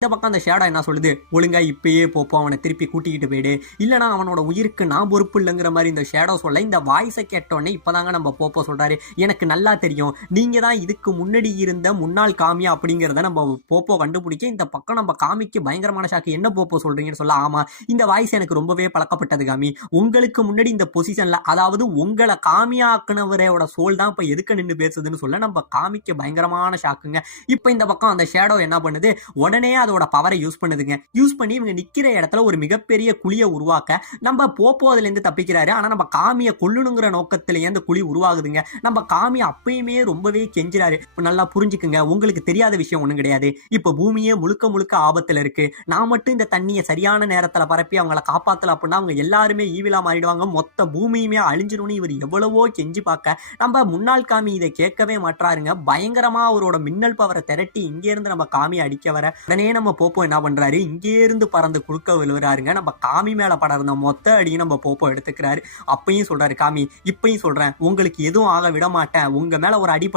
இந்த பக்கம் அந்த ஷேடோ என்ன சொல்லுது, ஒழுங்கா இப்பயே போப்போ, அவனை திருப்பி கூட்டிக்கிட்டு போயிடு, இல்லைனா அவனோட உயிருக்கு நான் பொறுப்பு இல்லைங்கிற மாதிரி இந்த ஷேடோ சொல்ல, இந்த வாய்ஸை கேட்டோடனே இப்பதாங்க நம்ம போப்போ சொல்றாரு, எனக்கு நல்லா தெரியும் நீங்க தான் இதுக்கு முன்னாடி இருந்த முன்னாள் காமியா அப்படிங்கிறத நம்ம போப்போ கண்டுபிடிக்க. இந்த பக்கம் நம்ம காமிக்கு பயங்கரமான ஷாக்கு, என்ன போப்போ சொல்றீங்கன்னு சொல்ல, ஆமா இந்த வாய்ஸ் எனக்கு ரொம்பவே பழக்கப்பட்டது காமி, உங்களுக்கு முன்னாடி இந்த பொசிஷன்ல, அதாவது உங்களை காமியா ஆக்குனவரோட சோல் தான் இப்ப எதுக்கு நின்று பேசுதுன்னு சொல்ல நம்ம காமிக்கு பயங்கரமான ஷாக்குங்க. இப்ப இந்த பக்கம் அந்த ஷேடோ என்ன பண்ணுது, உடனே அதோட பவரை யூஸ் பண்ணுதுங்க. யூஸ் பண்ணி இவங்க நிக்கிற இடத்துல ஒரு மிகப்பெரிய குழியை உருவாக்க நம்ம போப்போ அதுல இருந்து தப்பிக்கிறாரு. ஆனா நம்ம காமியை கொல்லணுங்கிற நோக்கத்திலேயே அந்த குழி உருவாகுதுங்க. நம்ம காமி அப்பயுமே ரொம்பவே கெஞ்சுறாரு, நல்லா புரிஞ்சுக்குங்க, உங்களுக்கு தெரியாத விஷயம் ஒண்ணும் கிடையாது, இப்ப பூமியே முழுக்க முழுக்க ஆபத்துல இருக்கு, நான் மட்டும் இந்த தண்ணியை சரியான நேரத்துல பரப்பி அவங்கள காப்பாத்தல அப்படின்னா அவங்க எல்லாருமே ஈவிலா மாறிடுவாங்க, மொத்த பூமியுமே அழிஞ்சிடும்னு இவர் எவ்வளவோ கெஞ்சி பார்க்க நம்ம முன்னாள் காமி இதை கேட்கவே மாட்டாருங்க. பயங்கரமா அவரோட மின்னல் பவரை திரட்டி இங்க இருந்து நம்ம காமி அடிக்க வர, உடனே நம்ம போப்போ என்ன பண்றாரு, இங்கே இருந்து பறந்து குறுக்க விழுறாருங்க. நம்ம காமி மேல படர்ந்த மொத்த அடியும் நம்ம போப்போ எடுத்துக்கிறாரு. அப்பயும் சொல்றாரு, காமி இப்பயும் சொல்றேன் உங்களுக்கு எதுவும் ஆக விட மாட்டேன், உங்க மேல ஒரு அடி